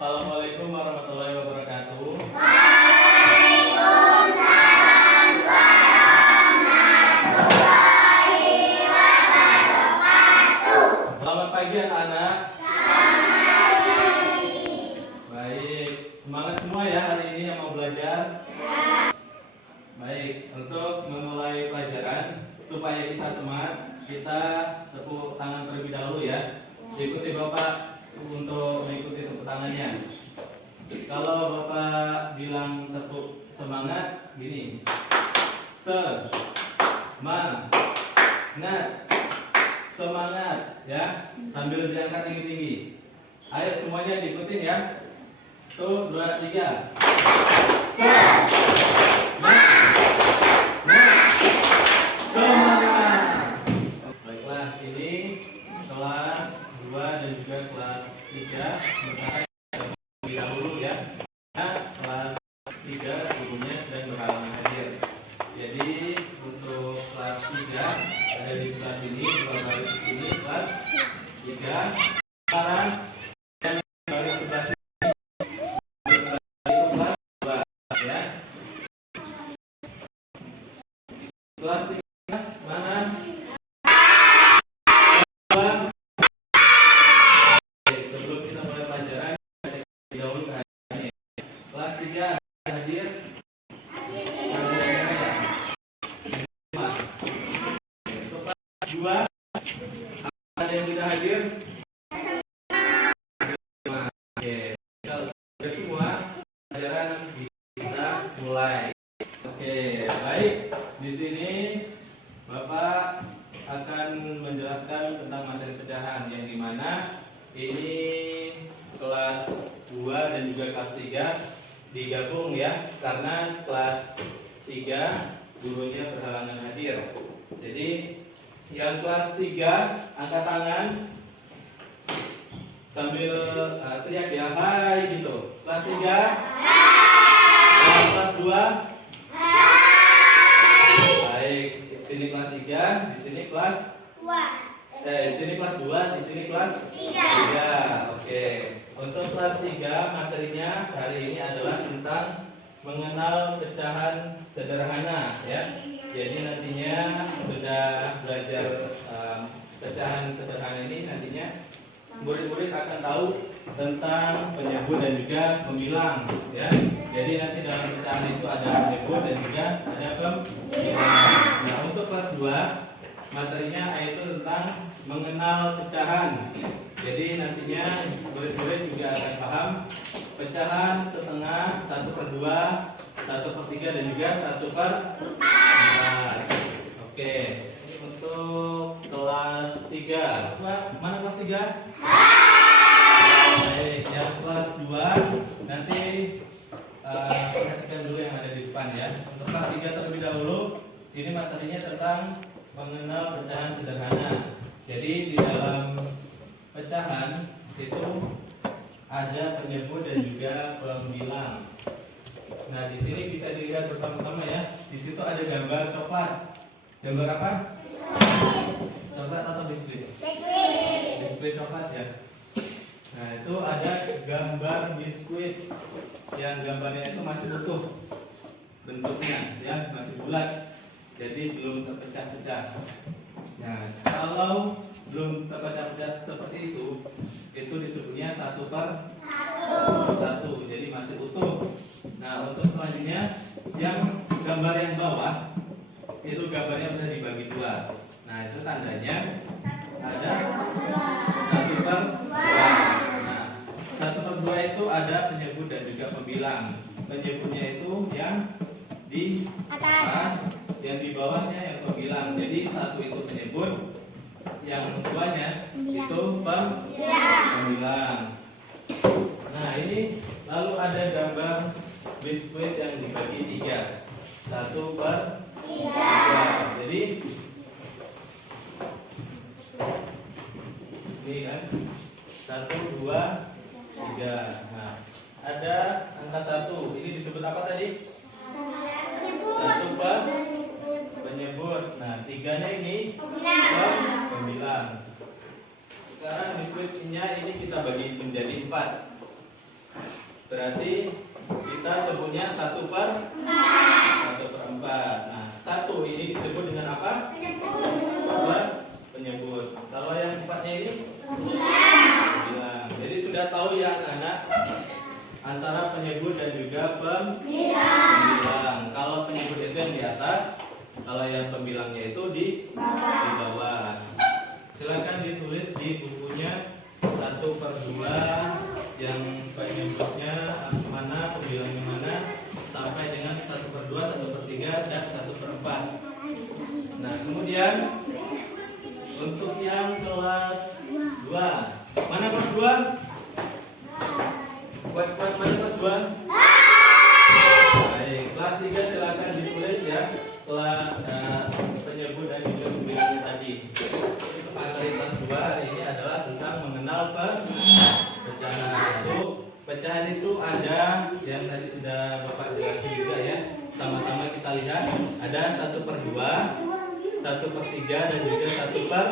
Assalamualaikum warahmatullahi wabarakatuh. Waalaikumsalam warahmatullahi wabarakatuh. Selamat pagi anak-anak. Selamat pagi. Baik, semangat semua ya hari ini yang mau belajar. Baik, untuk memulai pelajaran supaya kita semangat, kita tepuk tangan terlebih dahulu ya. Ikuti Bapak untuk mengikuti tepuk tangannya. Kalau Bapak bilang tepuk semangat, gini. Semangat ya, sambil diangkat tinggi-tinggi. Ayo semuanya diikutin ya. Tuh, 2, 3. Semangat. Baiklah, ini kelas 2 dan juga kelas 3 berkata terlebih dahulu ya. Kelas 3 gurunya sedang berhalangan hadir. Jadi untuk kelas 3 ada di kelas ini, dua baris ini kelas 3. Sekarang yang baris sebelah sini itu kelas 2 ya. Kelas 3 mana? Sebelum kita mulai pelajaran, dahulu ini. Kelas 3 hadir. Untuk kelas 2 ada yang tidak hadir? Oke, kalau sudah semua pelajaran bisa mulai. Oke, baik. Di sini Bapak akan menjelaskan tentang materi pecahan yang dimana ini kelas 2 dan juga kelas 3 digabung ya, karena kelas 3 gurunya berhalangan hadir. Jadi yang kelas 3 angkat tangan sambil teriak ya, hai gitu. Kelas 3 hai. Kelas 2 baik. Sini kelas 3, di sini kelas 2. Di sini kelas 2, di sini kelas 3. Oke. Untuk kelas 3 materinya hari ini adalah tentang mengenal pecahan sederhana ya. Jadi nantinya sudah belajar pecahan sederhana ini, nantinya murid-murid akan tahu tentang penyebut dan juga pembilang ya. Jadi nanti dalam pecahan itu ada penyebut dan juga ada pembilang. Nah, untuk kelas 2 materinya yaitu tentang mengenal pecahan. Jadi nantinya murid-murid juga akan paham pecahan setengah, 1/2, 1/3 dan juga 1/4. Oke. Untuk kelas 3, mana kelas 3? Baik, yang kelas 2 nanti perhatikan dulu yang ada di depan ya. Untuk kelas 3 terlebih dahulu, ini materinya tentang mengenal pecahan sederhana. Jadi di dalam pecahan itu ada penyebut dan juga pembilang. Nah, di sini bisa dilihat bersama-sama ya. Di situ ada gambar coklat. Gambar apa? Coklat atau biskuit? Biskuit coklat ya. Nah, itu ada gambar biskuit yang gambarnya itu masih utuh bentuknya ya, masih bulat. Jadi belum terpecah-pecah. Nah, kalau belum terpecah-pecah seperti itu disebutnya 1/1. Jadi masih utuh. Nah, untuk selanjutnya yang gambar yang bawah itu gambarnya sudah dibagi 2. Nah, itu tandanya ada 1/2. Nah, 1/2 itu ada penyebut dan juga pembilang. Penyebutnya itu yang di atas, yang di bawahnya yang pembilang. Jadi 1 itu penyebut, yang 2-nya itu pembilang. Nah, ini lalu ada gambar biskuit yang dibagi 3. 1/3. Jadi ini kan 1, 2, 3. Nah, ada angka 1. Ini disebut apa tadi? 1 penyebut. Nah, 3-nya ini pembilang. Sekarang biskuitnya ini kita bagi menjadi 4. berarti kita sebutnya 1/4. Nah, 1 ini disebut dengan apa? Penyebut. Kalau yang 4-nya ini? Pembilang. Jadi sudah tahu ya anak-anak antara penyebut dan juga pembilang. Kalau penyebut itu yang di atas, kalau yang pembilangnya itu di bawah. Silakan ditulis di bukunya 1/2 yang penyebutnya mana, pembilangnya mana, sampai dengan 1/2, 1/3, dan 1/4. Nah, kemudian untuk yang kelas 2, mana kelas 2? Mana kelas 2? Baik, kelas 3 silakan ditulis ya. Penyebut dan juga pembilangnya tadi. Untuk materi kelas 2 hari ini adalah tentang mengenal pecahan. Pecahan itu ada yang tadi sudah Bapak jelaskan juga ya. Sama-sama kita lihat ada 1/2, 1/3, dan juga 1/4.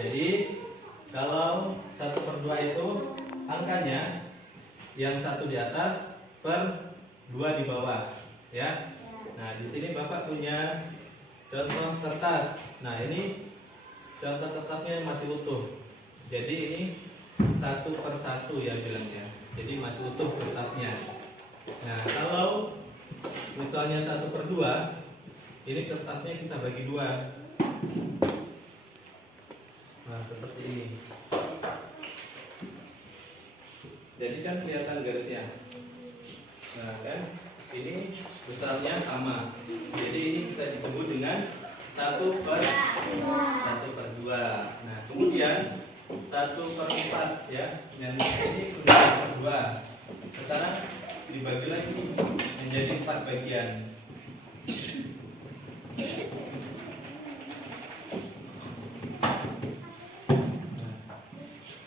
Jadi kalau 1/2 itu angkanya yang 1 di atas per 2 di bawah ya. Nah, di sini Bapak punya contoh kertas. Nah, ini contoh kertasnya masih utuh. Jadi ini 1/1 ya bilangnya. Jadi masih utuh kertasnya. Nah, kalau misalnya 1/2, ini kertasnya kita bagi 2. Nah, seperti ini. Jadi kan kelihatan garisnya. Nah, kan ini besarnya sama. Jadi ini bisa disebut dengan 1/2. Nah, kemudian 1/4 ya. Dan ini sudah 1/2. Sekarang dibagi lagi menjadi 4 bagian.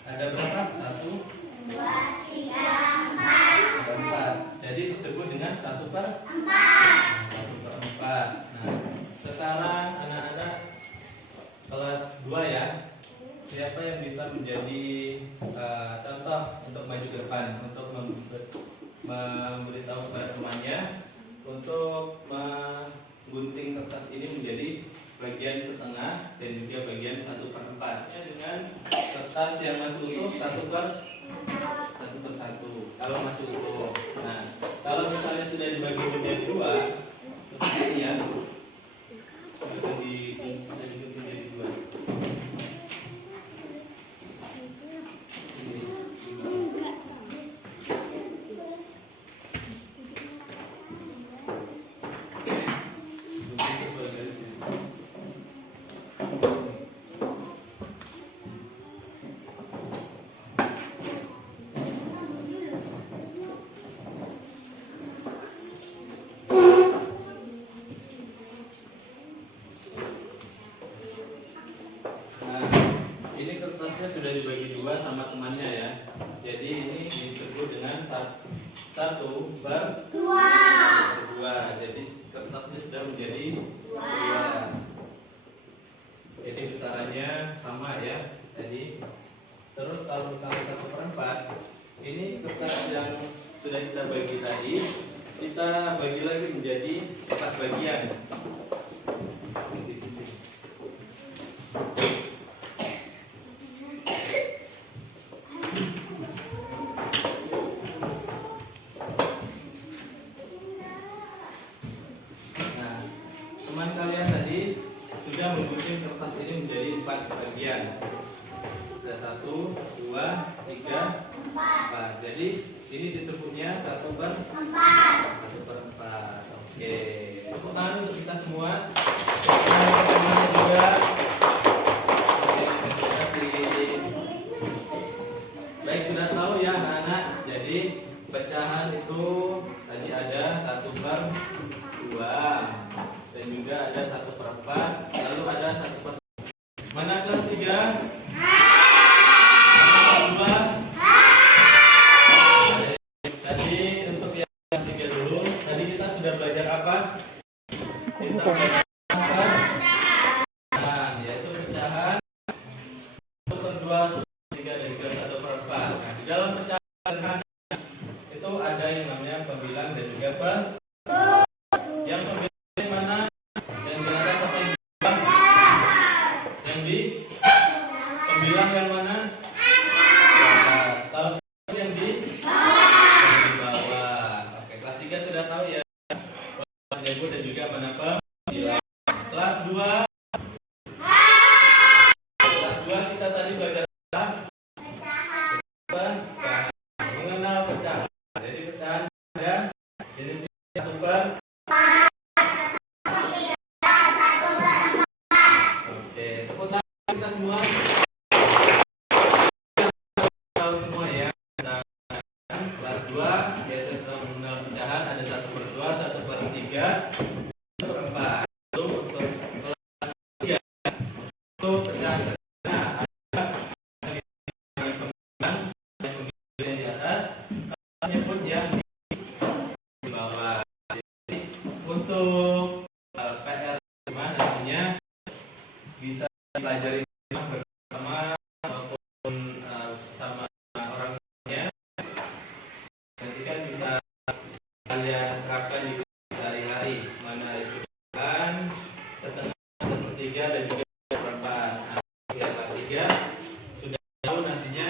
Ada berapa? 1, 2, 3, 4. Jadi disebut dengan 1/4. Nah, sekarang anak-anak kelas 2 ya. Siapa yang bisa menjadi contoh untuk maju ke depan, untuk memberitahu kepada temannya untuk menggunting kertas ini menjadi bagian setengah dan juga bagian 1/4 dengan kertas yang masih utuh 1/1. Kalau masih utuh. Nah, kalau misalnya sudah dibagi menjadi 2 seperti ini ya, sudah digunting menjadi 2. Sudah dibagi 2 sama temannya ya. Jadi ini disebut dengan 1/2. Jadi kertasnya sudah menjadi 2. Jadi besarannya sama ya. Jadi terus kalau misalnya 1/4, ini kertas yang sudah kita bagi tadi, kita bagi lagi menjadi 4 bagian. Teman kalian tadi sudah menggunting kertas ini menjadi 4 bagian. Ada 1, 2, 3, 4. Jadi ini disebutnya 1/4. Oke. Tepuk tangan untuk kita semua. Teman-teman juga. Baik, sudah tahu ya anak-anak. Jadi pecahan itu tadi ada 1/2. Dan juga ada 1/4, lalu ada 1/4. Mana kelas 3? Kelas 2? Tadi untuk yang kelas 3 dulu. Tadi kita sudah belajar apa? Kita belajar apa? Nah, yaitu pecahan 1/2, 1/3, dan juga 1/4. Nah, di dalam pecahan yang di atas, menyebut yang di bawah. Jadi, untuk PR gimana namanya bisa dipelajari bersama maupun sama orang tuanya. Nanti kan bisa kalian terapkan di sehari-hari, mana itu kan setengah, sepertiga dan juga seperempat. Nah, kelas 3 sudah tahu nantinya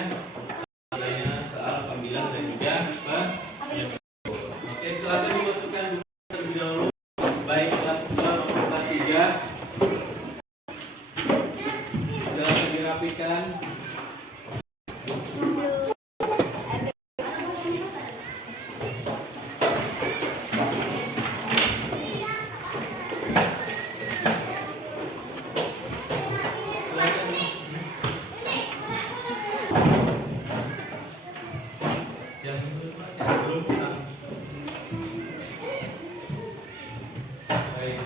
adanya soal pembilang dan juga penyebut. Oke, setelah itu masukkan terlebih dahulu baik kelas 2 maupun kelas 3 sudah dirapikan. Yang belum pulang. Baik.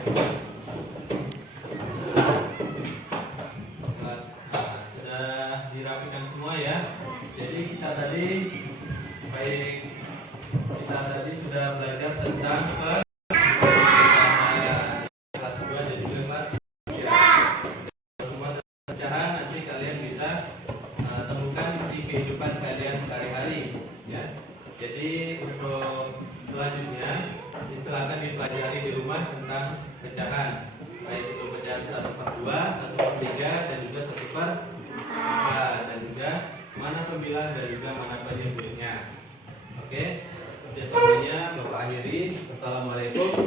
Nah, sudah dirapikan semua ya. Jadi kita tadi sudah belajar tentang kelas 2 dan juga kelas 3. Semua pecahan nanti kalian bisa temukan di kehidupan kalian sehari-hari ya. Jadi untuk selanjutnya silakan dipelajari di rumah tentang pecahan, baik itu pecahan 1/2, 1/3 dan juga 1/4 dan juga mana pembilang dan juga mana penyebutnya. Oke, sampai Bapak akhiri. Assalamualaikum